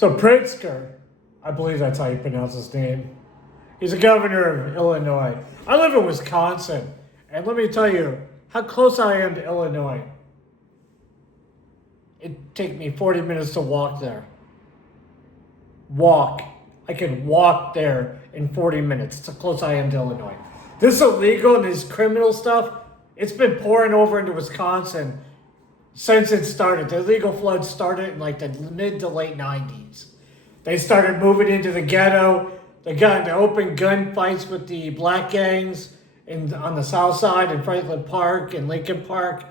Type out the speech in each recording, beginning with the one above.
So Pritzker, I believe that's how you pronounce his name. He's the governor of Illinois. I live in Wisconsin, and let me tell you how close I am to Illinois. It'd take me 40 minutes to walk there. Walk. I could walk there in 40 minutes. That's how close I am to Illinois. This illegal and this criminal stuff, it's been pouring over into Wisconsin since it started. The illegal flood started in like the mid to late 90s. They started moving into the ghetto. They got into open gun fights with the black gangs on the south side in Franklin Park and Lincoln Park.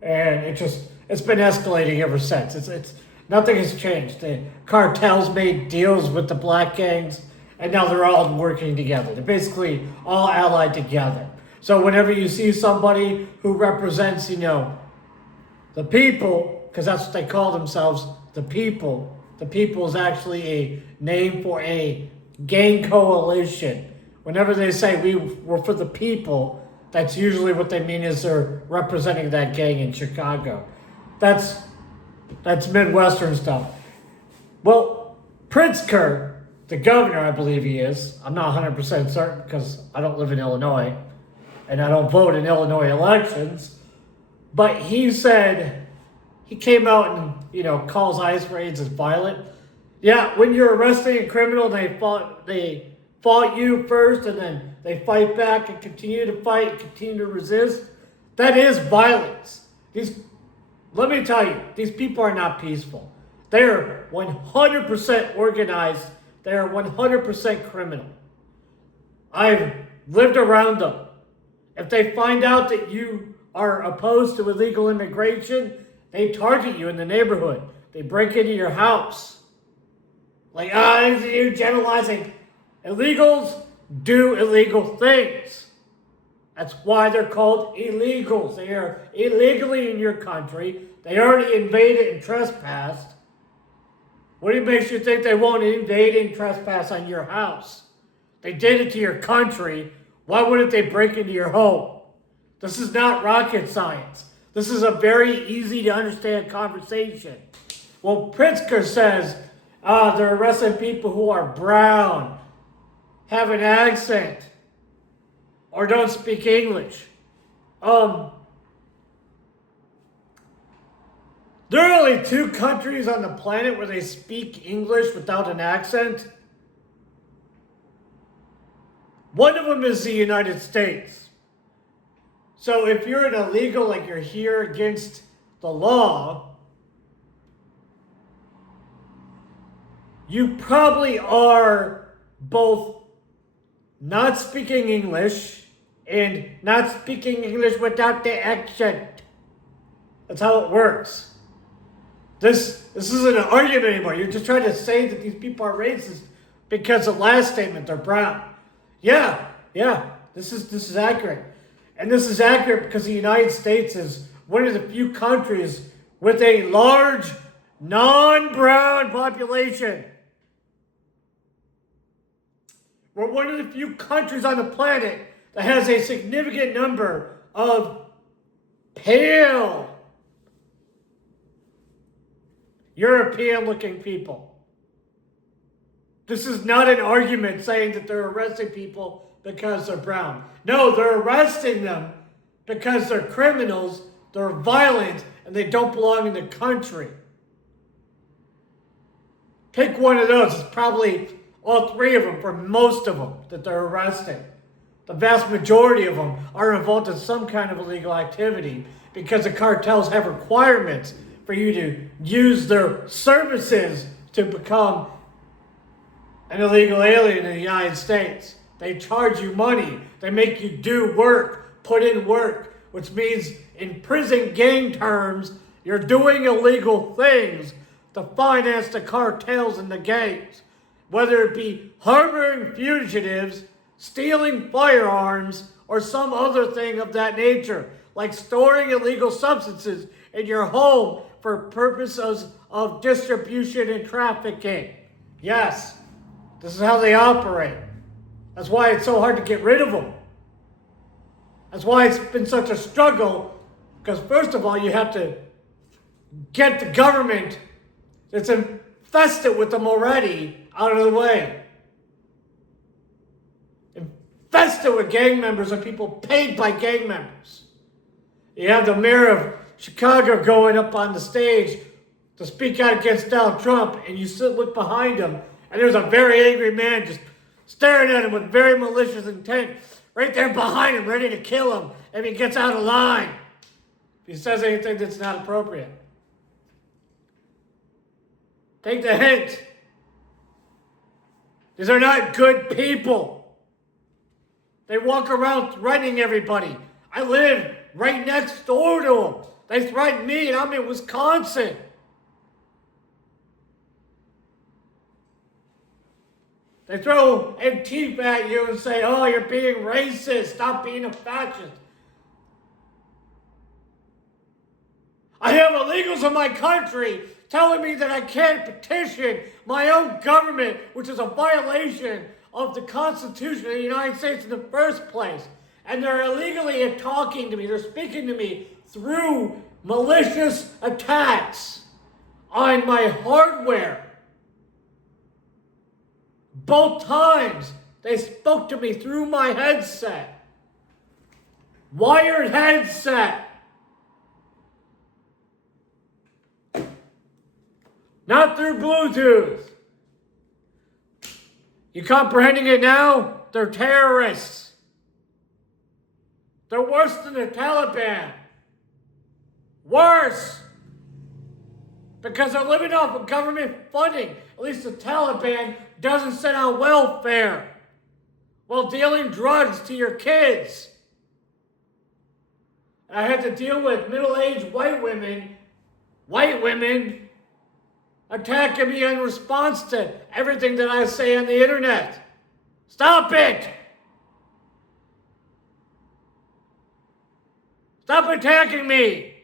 And it's been escalating ever since. It's nothing has changed. The cartels made deals with the black gangs, and now they're all working together. They're basically all allied together. So whenever you see somebody who represents, the people, because that's what they call themselves, the people is actually a name for a gang coalition. Whenever they say we're for the people, that's usually what they mean is they're representing that gang in Chicago. That's Midwestern stuff. Well, Pritzker, the governor, I believe he is. I'm not 100% certain because I don't live in Illinois and I don't vote in Illinois elections. But he said, he came out and, calls ICE raids as violent. Yeah, when you're arresting a criminal, they fought you first and then they fight back and continue to fight and continue to resist. That is violence. Let me tell you, these people are not peaceful. They are 100% organized. They are 100% criminal. I've lived around them. If they find out that you are opposed to illegal immigration, they target you in the neighborhood. They break into your house. Like, you're generalizing. Illegals do illegal things. That's why they're called illegals. They are illegally in your country. They already invaded and trespassed. What makes you think they won't invade and trespass on your house? They did it to your country. Why wouldn't they break into your home? This is not rocket science. This is a very easy to understand conversation. Well, Pritzker says they're arresting people who are brown, have an accent, or don't speak English. There are only 2 countries on the planet where they speak English without an accent. One of them is the United States. So if you're an illegal, like you're here against the law, you probably are both not speaking English and not speaking English without the accent. That's how it works. This isn't an argument anymore. You're just trying to say that these people are racist because the last statement, they're brown. Yeah, this is accurate. And this is accurate because the United States is one of the few countries with a large non-brown population. We're one of the few countries on the planet that has a significant number of pale European-looking people. This is not an argument saying that they're arresting people because they're brown. No, they're arresting them because they're criminals, they're violent, and they don't belong in the country. Pick one of those. It's probably all 3 of them for most of them that they're arresting. The vast majority of them are involved in some kind of illegal activity because the cartels have requirements for you to use their services to become an illegal alien in the United States. They charge you money. They make you do work, put in work, which means in prison gang terms, you're doing illegal things to finance the cartels and the gangs. Whether it be harboring fugitives, stealing firearms, or some other thing of that nature, like storing illegal substances in your home for purposes of distribution and trafficking. Yes, this is how they operate. That's why it's so hard to get rid of them. That's why it's been such a struggle, because first of all, you have to get the government that's infest it with them already out of the way. Infest it with gang members and people paid by gang members. You have the mayor of Chicago going up on the stage to speak out against Donald Trump, and you look behind him, and there's a very angry man just staring at him with very malicious intent, right there behind him, ready to kill him if he gets out of line. If he says anything that's not appropriate. Take the hint. These are not good people. They walk around threatening everybody. I live right next door to them. They threaten me, and I'm in Wisconsin. They throw Antifa at you and say, oh, you're being racist. Stop being a fascist. I have illegals in my country telling me that I can't petition my own government, which is a violation of the Constitution of the United States in the first place. And they're illegally talking to me. They're speaking to me through malicious attacks on my hardware. Both times they spoke to me through my headset. Wired headset. Not through Bluetooth. You comprehending it now? They're terrorists. They're worse than the Taliban. Worse. Because they're living off of government funding. At least the Taliban doesn't sit on welfare while dealing drugs to your kids. And I had to deal with middle-aged white women attacking me in response to everything that I say on the internet. Stop it! Stop attacking me!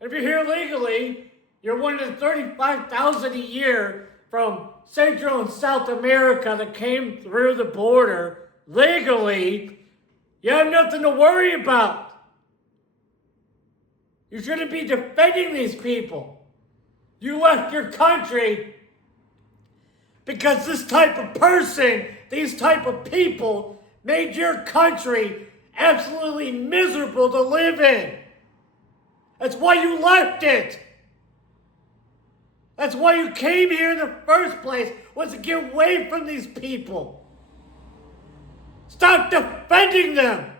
If you're here legally, you're one of the 35,000 a year from Central and South America that came through the border legally. You have nothing to worry about. You shouldn't be defending these people. You left your country because this type of person, these type of people, made your country absolutely miserable to live in. That's why you left it. That's why you came here in the first place, was to get away from these people. Stop defending them.